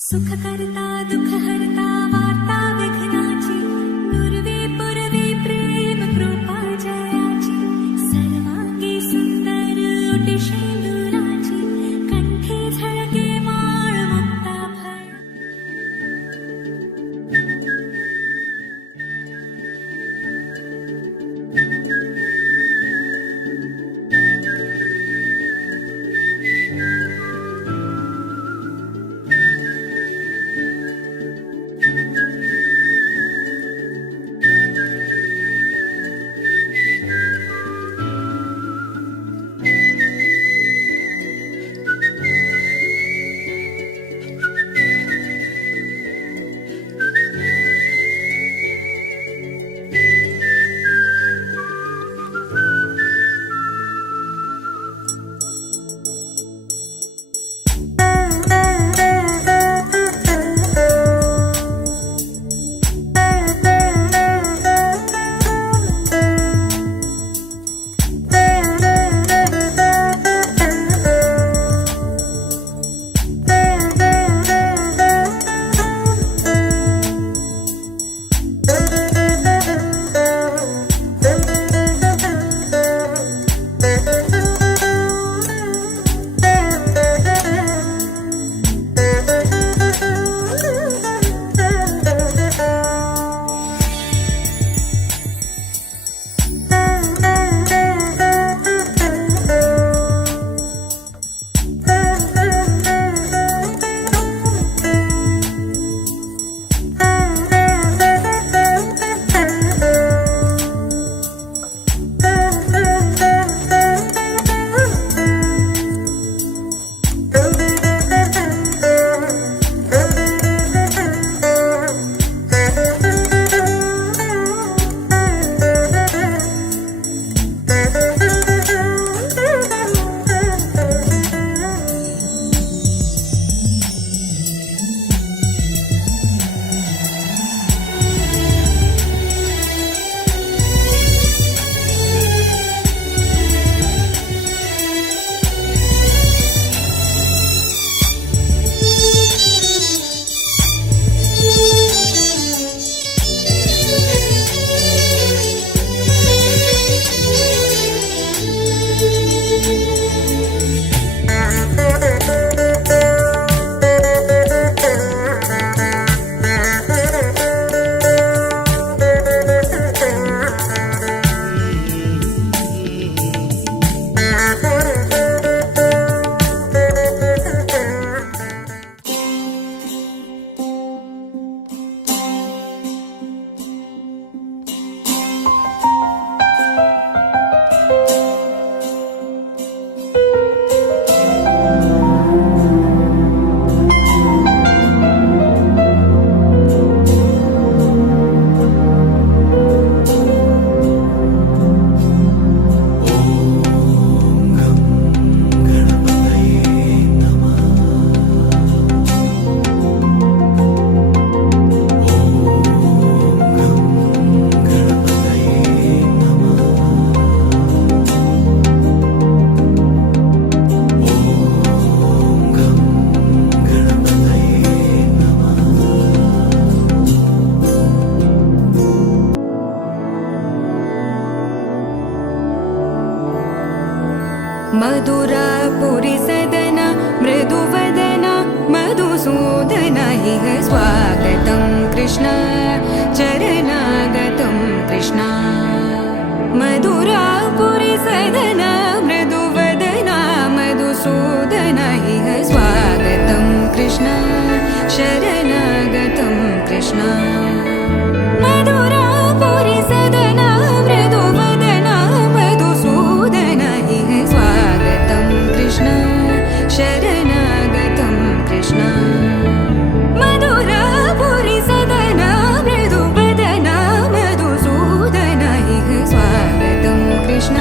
सुखकर्ता दुःखहर्ता वार्ता विघ्नाची नुरवे पुरवे प्रेम कृपा जयाची सर्वांगी सुंदर ओटी शेंदुराची कंठी झळके माळ मुक्ताफळ मधुरापुरी सदना मृदुवदना मधुसूदना इह स्वागतं कृष्ण चरणागतं कृष्ण मधुरापुरी सदना मृदुवदना मधुसूदना इह स्वागतं कृष्ण शरणागतं कृष्ण मधुरापुरी सदना मृदुवदना मधुसूदना इह स्वागतं कृष्ण शरणागतं कृष्ण मधुरापुरी सदना मृदुवदना मधुसूदना इह स्वागतं कृष्ण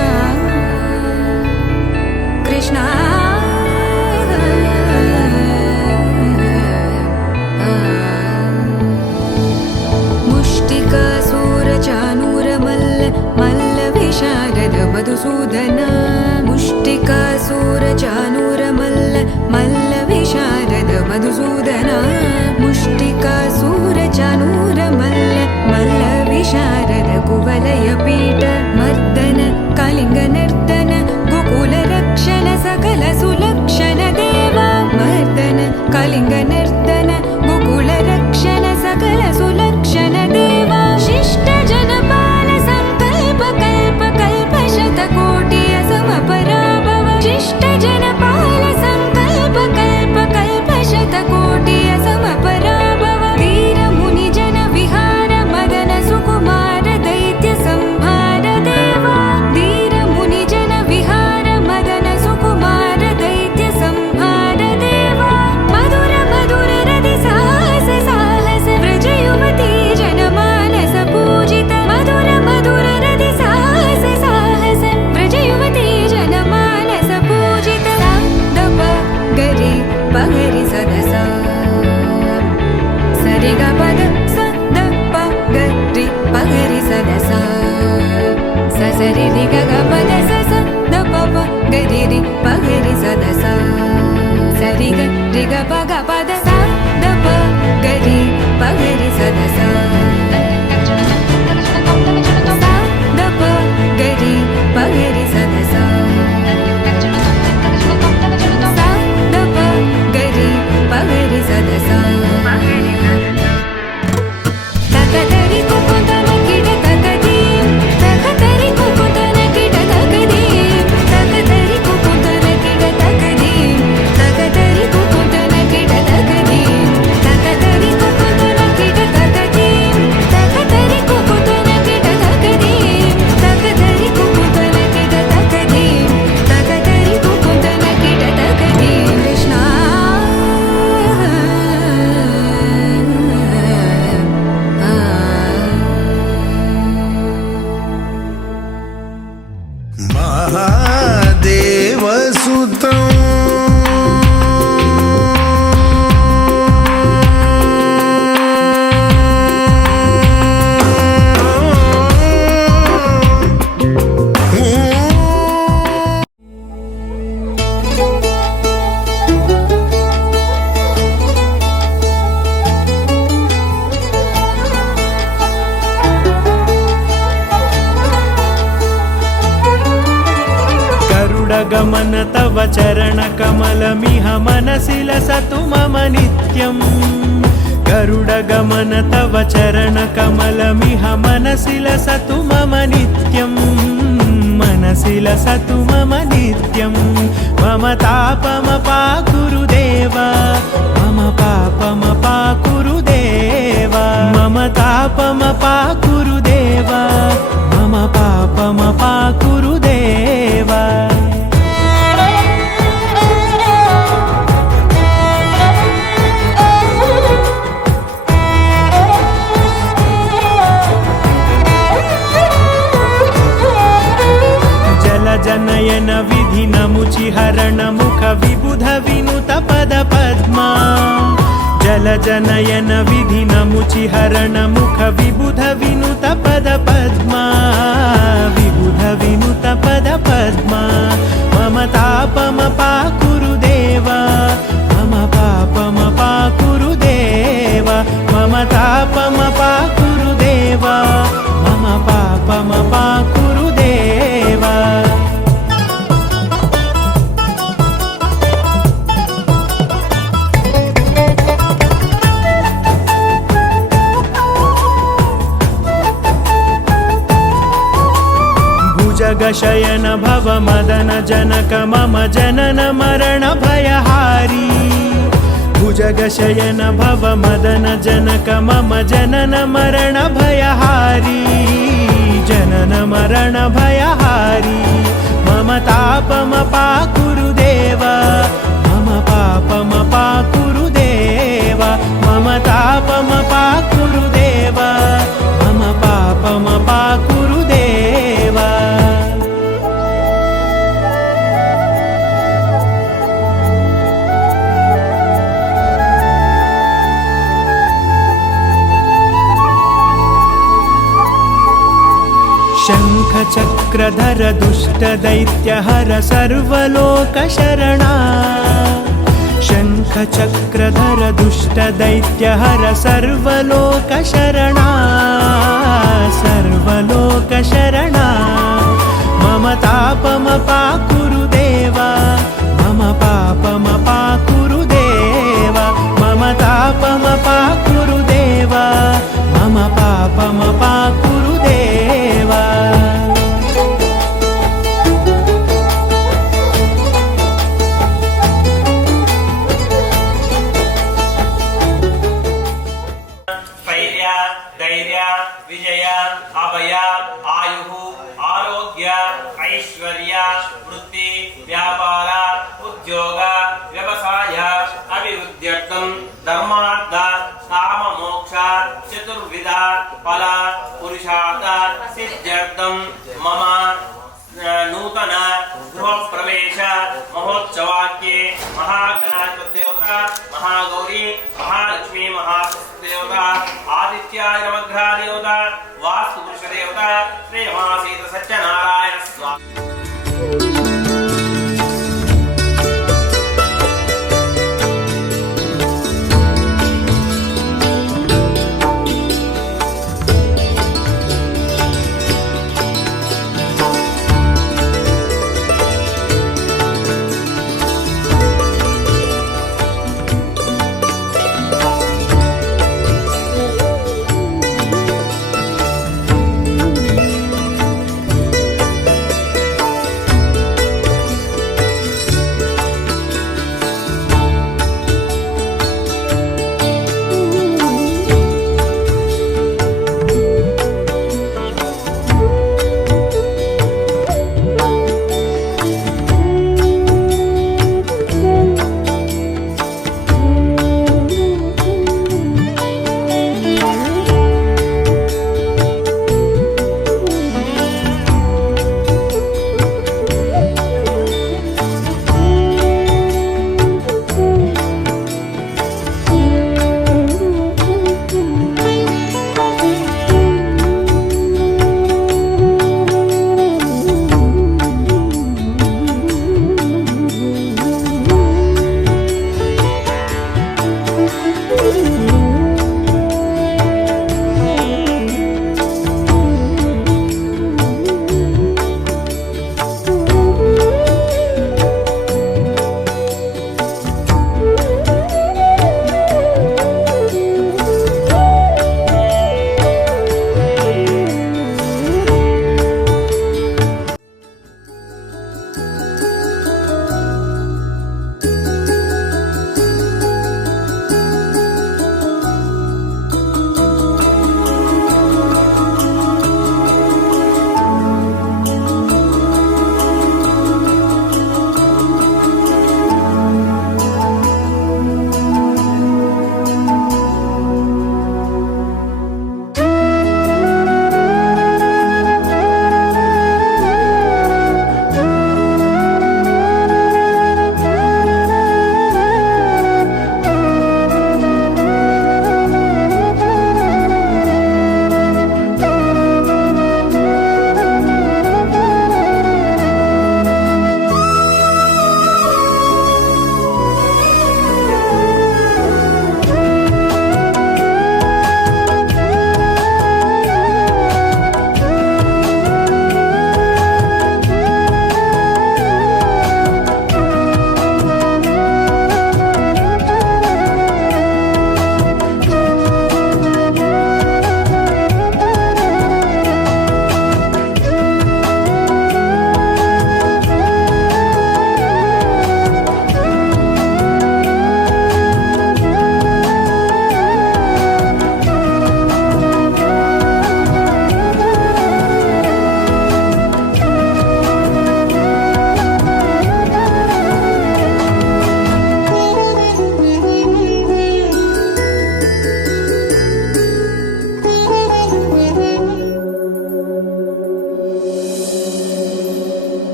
गरुडगमन तव चरणकमलमिह मनसि लसतु मम नित्यम् गरुडगमन तव चरणकमलमिह मनसि लसतु मम नित्यम् मनसि लसतु मम नित्यं मम तापमपाकुरु देव मम पापमपाकुरु देव मम तापमपाकुरु देव मम पापमपाकुरु देव जनयन विधि नमुचिहरण मुख विबुध विनुत पद पद्मा जल जनयन विधि नमुचिहरण मुख विबुध विनुत पद पद्मा विबुध विनुत पद पद्मा मम तापमपाकुरु देव मम पापमपाकुरु देव मम तापमपाकुरु देव मम पापमपाकुरु देव जगशयन भव मदन जनक मम जनन मरण भयहारी भुजगशयन भव मदन जनक मम जनन मरण भयहारी जनन मरण भयहारी मम तापमपाकुरु देव मम पापमपाकुरु देव मम तापमपाकुरु देव मम पापमपाकुरु देव शङ्खचक्रधर दुष्टदैत्यहर सर्वलोकशरणा शङ्खचक्रधर दुष्टदैत्यहर सर्वलोकशरणा सर्वलोकशरणा मम तापमपाकुरु देव मम पापमपाकुरु देव मम तापमपाकुरु देव मम पापमपाकुरु देव विजय अभय आयुः आरोग्य ऐश्वर्य वृत्ति व्यापार उद्योग व्यवसाय अभिवृद्ध्यर्थं धर्मार्थ काम मोक्ष चतुर्विध फल पुरुषार्थ सिद्ध्यर्थं मम नूतन गृह प्रवेश महोत्सवाक्ये महागणाधिपतिदेवता महागौरी महालक्ष्मी महादेवता आदित्याय नवग्रह देवता वास्तु पुरुष देवता श्री महासीत सत्यनारायण स्वामी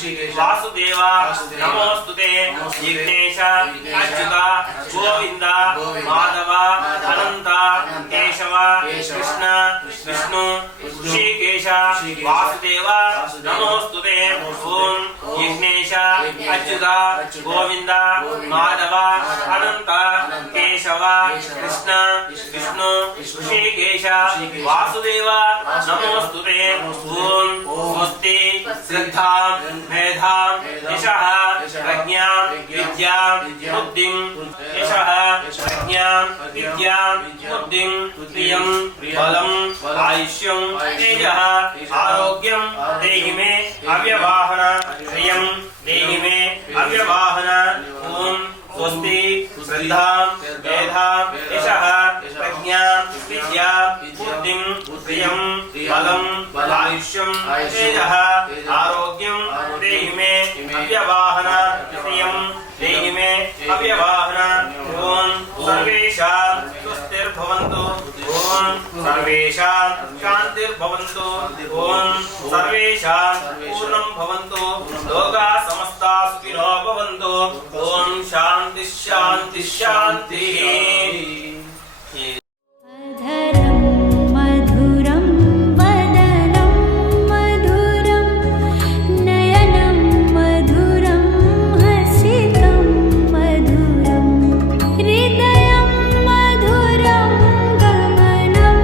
वासुदेव नमोस्तुते विघ्नेश अच्युत गोविंद माधव अनंत केशव कृष्ण विष्णु ऋषिकेश वासुदेव नमोस्तुते ओम विघ्नेश अच्युत गोविंद माधव अनंत केशव कृष्ण विष्णु ऋषिकेश वासुदेव नमोस्तुते ओम स्वस्ति श्रद्धां मेधां यशः प्रज्ञां विद्यां बुद्धिं यशः प्रज्ञां विद्यां बुद्धिं प्रियं बलं आयुष्यं तेजः आरोग्यं देहि मे अव्यवाहन प्रियं देहि मे अव्यवाहन ओम स्वस्ति श्रद्धां मेधां यशः प्रज्ञां विद्यां बुद्धिं प्रियं बलं आयुष्यं तेजः आरोग्यं देहि मे अव्यवाहन प्रियं देहि मे अव्यवाहन ओम सर्वेषां स्वस्तिर्भवन्तु ओम सर्वेषां शान्तिर्भवन्तु ओम सर्वेषां पूर्णं भवन्तु लोकाः समस्ताः सुखिनो भवन्तु ओम शान्ति शान्ति शान्तिः अधरं मधुरं वदनं मधुरं नयनं मधुरं हसितं मधुरं हृदयं मधुरं गमनं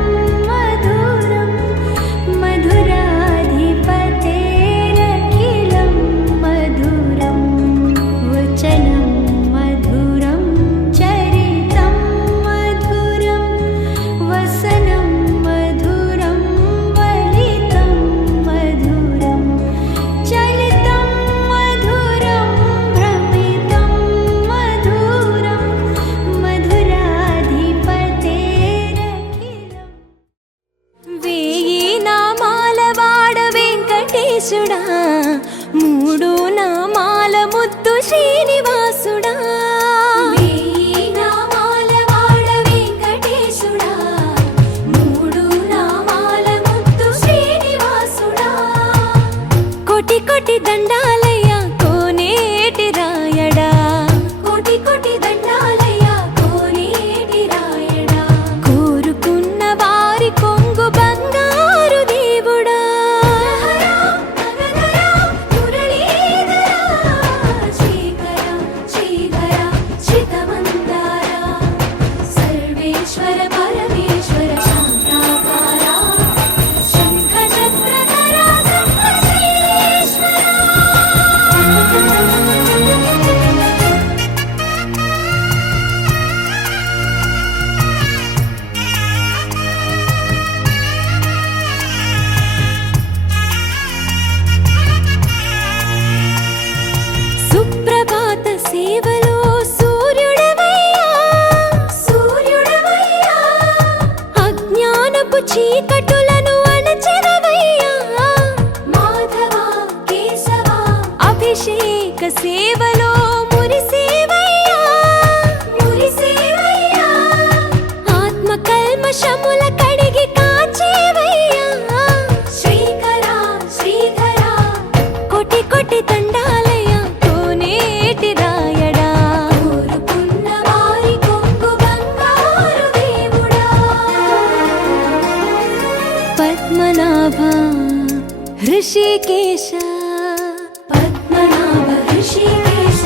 मधुरं मधुराधिपतेरखिलं मधुरं वचनं मधुरं चरितं मधुरं वसनं मधुरं वलितं मधुरं चलितं मधुरं भ्रमितं मधुरं मधुराधिपतेरखिलम् వేయి నామాల వాడ వెంకటేశుడా మూడు నామాల ముద్దు శ్రీనివాసుడా వేయి నామాల వాడ వెంకటేశుడా మూడు నామాల ముద్దు శ్రీనివాసుడా కోటి కోటి దండాలయ్యా కోనేటి రాయడా కోటి కోటి దండాలయ్య కోనేటి రాయడా కోరుకున్న వారి కొంగు బంగారు దేవుడా మురళీధరా శ్రీకర శ్రీధర శ్రితమందార సర్వేశ్వర పరమేశ్వర శాంతాకార శంఖ చక్రధర సంతశ్రీశ్వర సుప్రభాత సేవలో సూర్యుడవయ్యా సూర్యుడవయ్యా అజ్ఞానపు చీకటులను అణచెదవయ్యా మాధవ కేశవ అభిషేక సేవలో మురిసేవయ్యా మురిసేవయ్యా ఆత్మ కల్మషముల కడిగి కాచేవయ్యా శ్రీకర శ్రీధర కోటి కోటి దండాలయ్యా కోనేటి రాయడా కోరుకున్న వారి కొంగు బంగారు దేవుడా పద్మనాభ హృషికేశ పద్మనాభ ఋషికేశ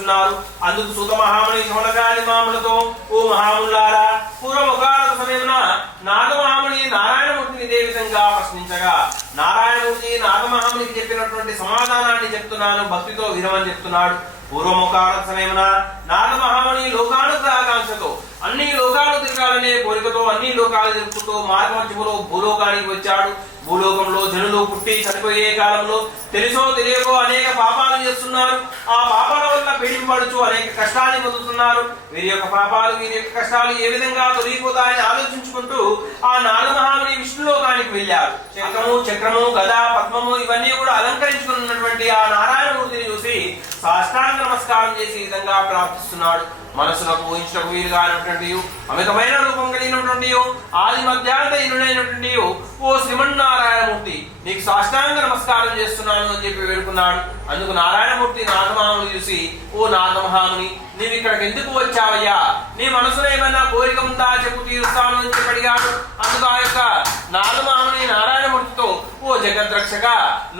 కూర్చున్నారు. అందుకు సూత మహాముని శమనకాది మాములతో, ఓ మహాములారా, పూర్వముఖాల సమయమున నాగమహాముని నారాయణమూర్తిని ఇదే విధంగా ప్రశ్నించగా నారాయణమూర్తి నాగమహామునికి చెప్పినటువంటి సమాధానాన్ని చెప్తున్నాను, భక్తితో వినమని చెప్తున్నాడు. పూర్వముఖాల సమయమున నాగమహాముని లోకానుగ్రహకాంక్షతో అన్ని లోకాలు తిరగాలనే కోరికతో అన్ని లోకాలు తిరుగుతూ మార్గమధ్యములో భూలోకానికి వచ్చాడు. భూలోకంలో జనులు పుట్టి చనిపోయే కాలంలో తెలుసో తెలియకో అనేక పాపాలు చేస్తున్నారు. ఆ పాపాల వల్ల పీడింపడుచు అనేక కష్టాన్ని పొందుతున్నారు. వీరి యొక్క పాపాలు వీరి యొక్క కష్టాలు ఏ విధంగా తొలగిపోతాయని ఆలోచించుకుంటూ ఆ నాగమహాముని విష్ణులోకానికి వెళ్ళారు. శంఖము, చక్రము, గద, పద్మము ఇవన్నీ కూడా అలంకరించుకున్నటువంటి ఆ నారాయణమూర్తిని చూసి సాష్టాంగ నమస్కారం చేసి ఈ విధంగా ప్రార్థిస్తున్నాడు. మనసులకు ఊహించకు వీలుగానటువంటి అమితమైన రూపం కలిగినటువంటి ఆది మధ్యాంత ఇనుడైనటువంటి ఓ శ్రీమన్నారాయణమూర్తి నీకు సాష్టాంగ నమస్కారం చేస్తున్నాను అని చెప్పి వేడుకున్నాడు. అందుకు నారాయణమూర్తి నాగమహాముని చూసి, ఓ నాగమహాముని, నీవు ఇక్కడికి ఎందుకు వచ్చావయ్యా? నీ మనసులో ఏమైనా కోరిక ఉందా చెప్పు, తీరుస్తాను అని చెప్పి అడిగాడు. అందుకు ఆ యొక్క నాగమహాముని నారాయణమూర్తితో, ఓ జగద్రక్షక,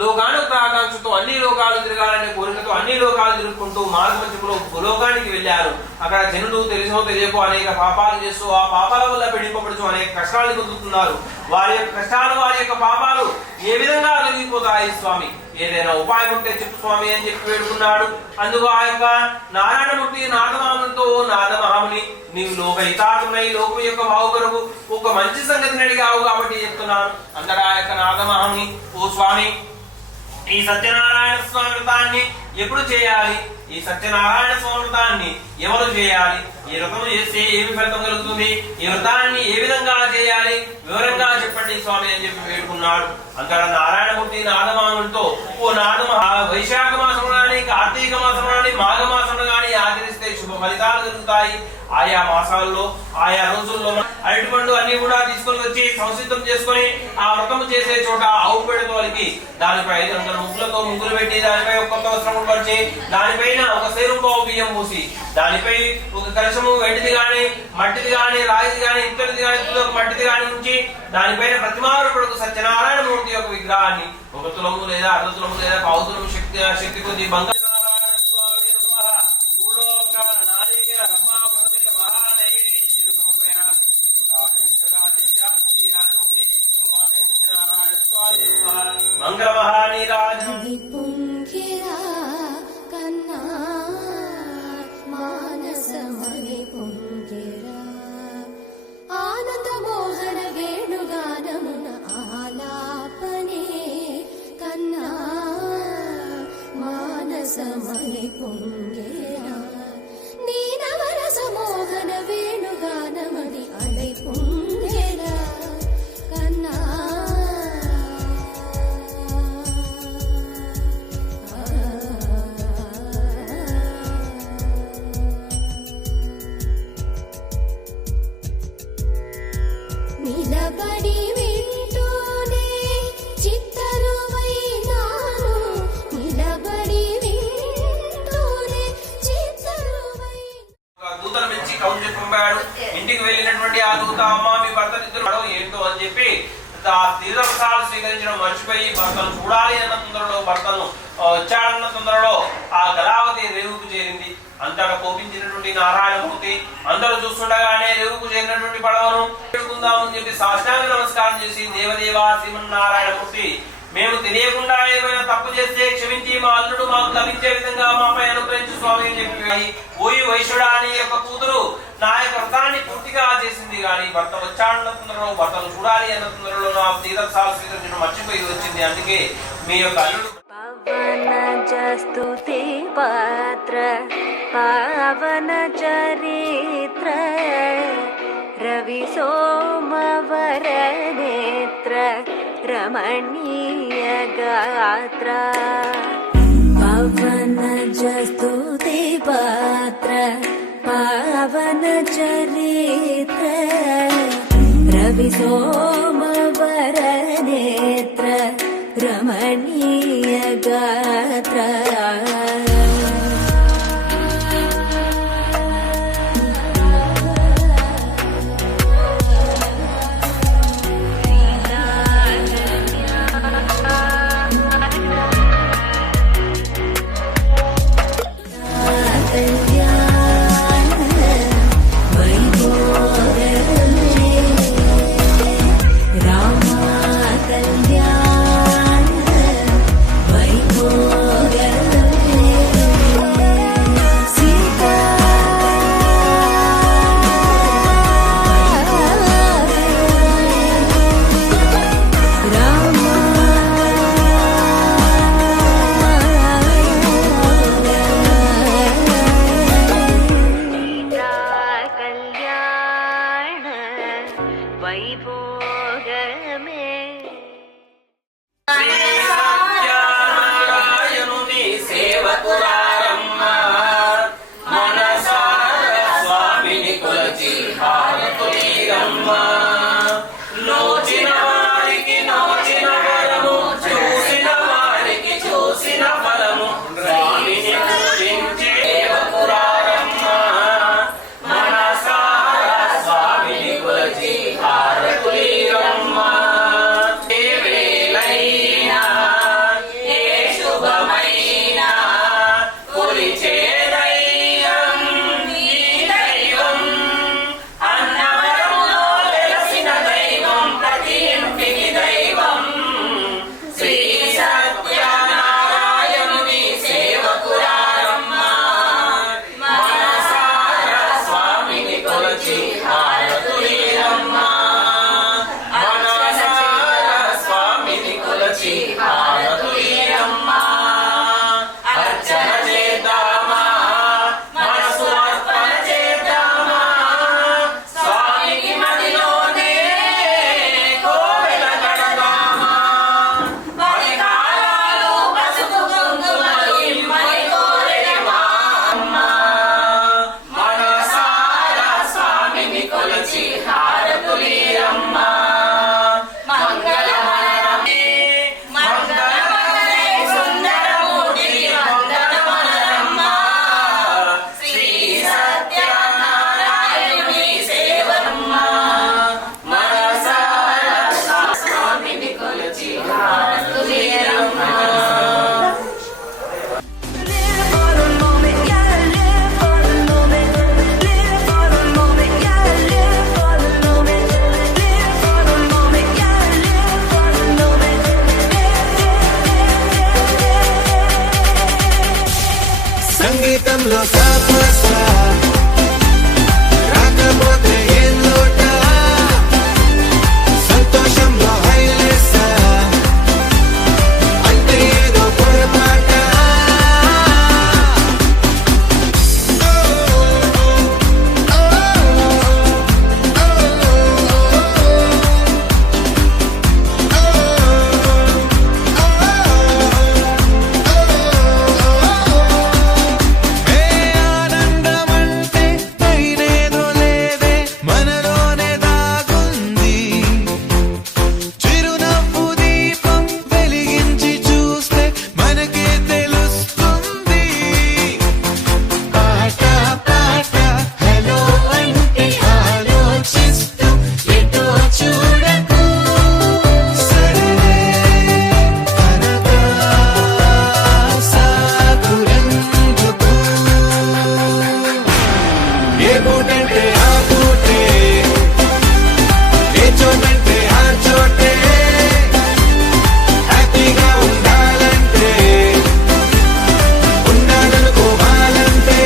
లోకానుగ్రహకాంక్షతో అన్ని లోకాలు తిరగాలనే కోరికతో అన్ని లోకాలు తిరుగుకుంటూ మార్గమధ్యములో భూలోకానికి వెళ్ళారు. అక్కడ జనులు తెలుసో తెలియకో అనేక పాపాలు చేస్తూ ఆ పాపాల వల్ల పీడింపబడుతూ అనేక కష్టాలు పొందుతున్నారు. వారి యొక్క కష్టాలు వారి యొక్క పాపాలు ఏ విధంగా తొలగిపోతాయి స్వామి? ఏదైనా ఉపాయం ఉంటే చెప్పు స్వామి అని చెప్పి వేడుకున్నాడు. అందుకు ఆ యొక్క నారాయణమూర్తి నాగమహామునితో, నాగమహాముని, నీవు లోక హితార్థమై లోకం యొక్క బావు కొరకు ఒక మంచి సంగతిని అడిగావు కాబట్టి చెప్తున్నాను. అందరూ ఆ యొక్క నాగమహాముని, ఓ స్వామి, ఈ సత్యనారాయణ స్వామి వ్రతాన్ని ఎప్పుడు చేయాలి? ఈ సత్యనారాయణ స్వామి వ్రతాన్ని ఎవరు చేయాలి? ఈ వ్రతం చేస్తే ఏమి ఫలితం కలుగుతుంది? ఈ వ్రతాన్ని ఏ విధంగా చేయాలి? వివరంగా చెప్పండి స్వామి అని చెప్పి వేడుకున్నాడు. అంతటా నారాయణమూర్తి నాగమహామునితో, ఓ నాగమహా, వైశాఖ మాసంలో కానీ కార్తీక మాసంలో కానీ మాఘ మాసంలో కానీ ఆచరిస్తే శుభ ఫలితాలు కలుగుతాయి. ఆయా మాసాల్లో ఆయా రోజుల్లో అరటిపండు అన్ని కూడా తీసుకొని వచ్చి సంసిద్ధం చేసుకొని ఆ వ్రతం చేసే చోట ఆవు పేడతో అలికి దానిపై 500 ముగ్గులతో ముగ్గులు పెట్టి దానిపై ఒక కొత్త వస్త్రం పరిచి దానిపైన ఒక సేరుంపావు బియ్యం మూసి దానిపై ఒక కలశము వెండిది గాని మట్టిది గాని రాయిది గాని ఇత్తడిది గాని మట్టిది గాని ఉంచి దానిపైన ప్రతిమారూపుడు సత్యనారాయణమూర్తి యొక్క విగ్రహాన్ని 1 తులము లేదా 1/2 తులము లేదా 1/4 తులము శక్తి కొద్ది బంగారు పుంగిరా కన్నా మానసమణి పుంగిరా ఆనంద మోహన వేణుగానమున ఆలాపనే కన్నా మానసమణి పుంగిరా నీనవరస మోహన వేణుగానమది అలై పుంగిరా కన్నా నిలబడి వింటూనే చిత్తరువైనాను నిలబడి వింటూనే చిత్తరువై దూతను మెచ్చి కౌలు చెప్పి పంపాడు. ఇంటికి వెళ్ళినటువంటి ఆ దూత, అమ్మ మీ భర్తనిద్దరు ఏంటో అని చెప్పి ఆ తీర్థప్రసాదాలు స్వీకరించడం మర్చిపోయి భర్తను చూడాలి అన్న తొందరలో, భర్తను వచ్చాడన్న తొందరలో ఆ గలావతి రేవుకు చేరింది. అంతటా కోపించినటువంటి నారాయణమూర్తి అందరూ చూస్తుండగానే రేవుకు చేరినటువంటి పడవను పెట్టుకుందామని చెప్పి సాష్టాంగ నమస్కారం చేసి, దేవదేవా శ్రీమన్నారాయణమూర్తి, మేము తెలియకుండా ఏమైనా తప్పు చేస్తే క్షమించి మా అల్లుడు మాకు లభించే విధంగా మాపై అనుగ్రహించు స్వామి అని చెప్పి, ఓయి వైశ్యుడా అని యొక్క కూతురు నా యొక్క వ్రతాన్ని పూర్తిగా చేసింది కానీ భర్త వచ్చాడన్న తొందరలో, భర్తను చూడాలి అన్న తొందరలో నా తీర్థసాలు స్వీకరించడం మర్చిపోయి వచ్చింది. అందుకే మీ యొక్క అల్లుడు స్తుతి పాత్ర పావన చరిత్ర రవి సోమవర నేత్ర రమణీయ గాత్ర పవన స్తుతి పాత్ర పావన చరిత్ర రవి సోమవర నేత్ర రమణీయ గాత్ర పూటంటే ఆ పూటే, ఏ చోటంటే ఆ చోటే, హ్యాపీగా ఉండాలంటే ఉండాలనుకోవాలంటే.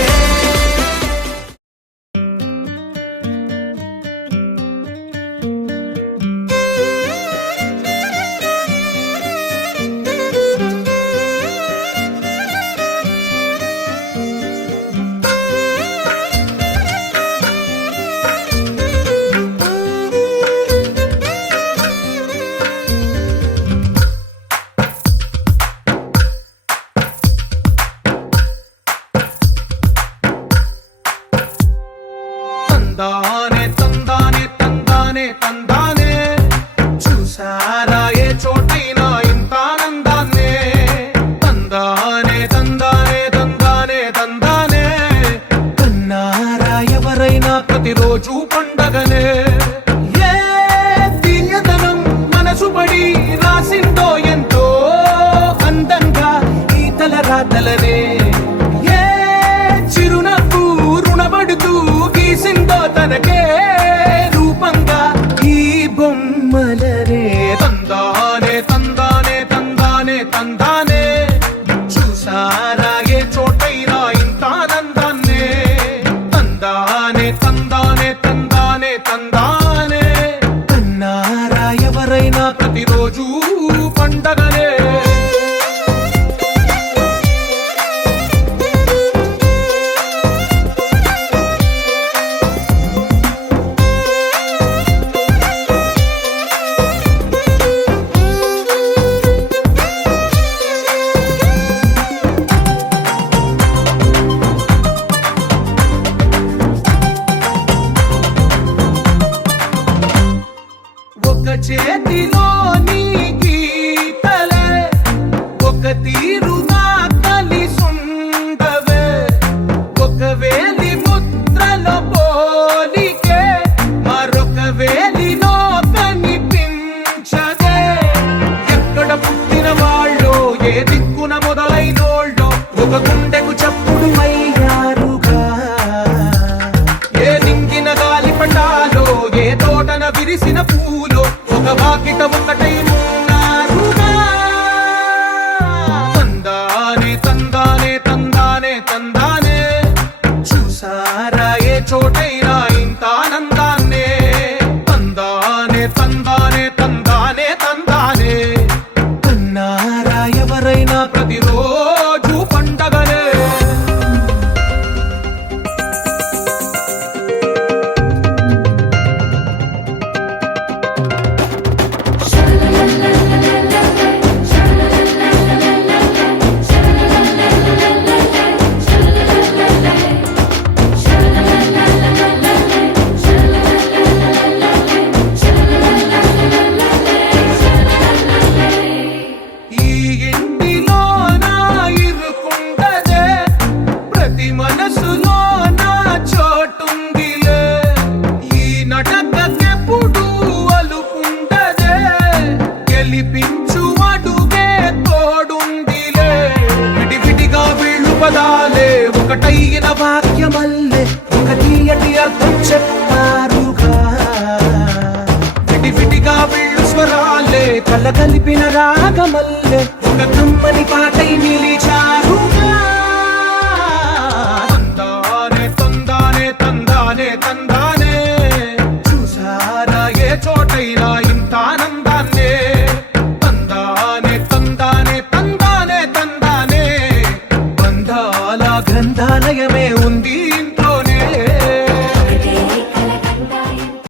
తందానే తందానే తందానే తందానే, చూసారా ఏ చోటైనా ఇంత ఆనందాన్నే. తందానే తందానే తందానే తందానే, కన్నారా ఎవరైనా ప్రతిరోజు పండగనే. ఏ తీయదనం మనసు పడి రాసిందో ఎంతో అందంగా ఈ తలరాతలనే. ఏ చిరునవ్వు రుణపడుతూ గీసిందో తనకే రూపంగా ఈ బొమ్మలనే. తందానే తందానే తందానే తందానే, చూసారా ఏ చోటైనా ఇంత ఆనందాన్నే. తందానే తందానే తందానే తందానే, కన్నారా ఎవరైనా ప్రతిరోజు పండగనే. ఒక చేతిలో నీ గీతలే, ఒక తీరుగా కలిసుండవే. ఒక వేలి ముద్రలో పోలికే మరొక వేలిలో కనిపించదే. ఎక్కడ పుట్టిన వాళ్ళో ఏ దిక్కున మొదలైనోళ్ళో ఒక గుండెకు చప్పుడు అయ్యారుగా. ఏ నింగిన గాలి పండాలో ఏ తోటన విరిసిన పూలో ఒక వాకిట ఒకటై ఉన్నారుగా. తందానే తందానే తందానే తందానే, చూసారా ఏ చోటైనా ఇంత ఆనందాన్నే. తందానే తందానే తందానే తందానే, కన్నారా ఎవరైనా ప్రతిరోజు పండగనే. ఈ ఇంటిలో నా ఇరుకుండదే, ప్రతి మనసులో నా చోటుందిలే. ఈ నటకెప్పుడు అలుకుండదే, గెలిపించు అడుగే తోడుందిలే. విడివిడిగా వీళ్ళు పదాలే ఒకటైన వాక్యమల్లే ఒక తీయటి అర్థం చెప్పారుగా. విడివిడిగా వీళ్ళు స్వరాలే కలగలిపిన రాగమల్లే ఒక కమ్మని పాటై నిలిచారుగా. తందానే తందానే తందానే తందానే, చూసారా ఏ చోటైనా ఇంత ఆనందాన్నే. తందానే తందానే తందానే తందానే, బంధాల గ్రంథాలయమే ఉంది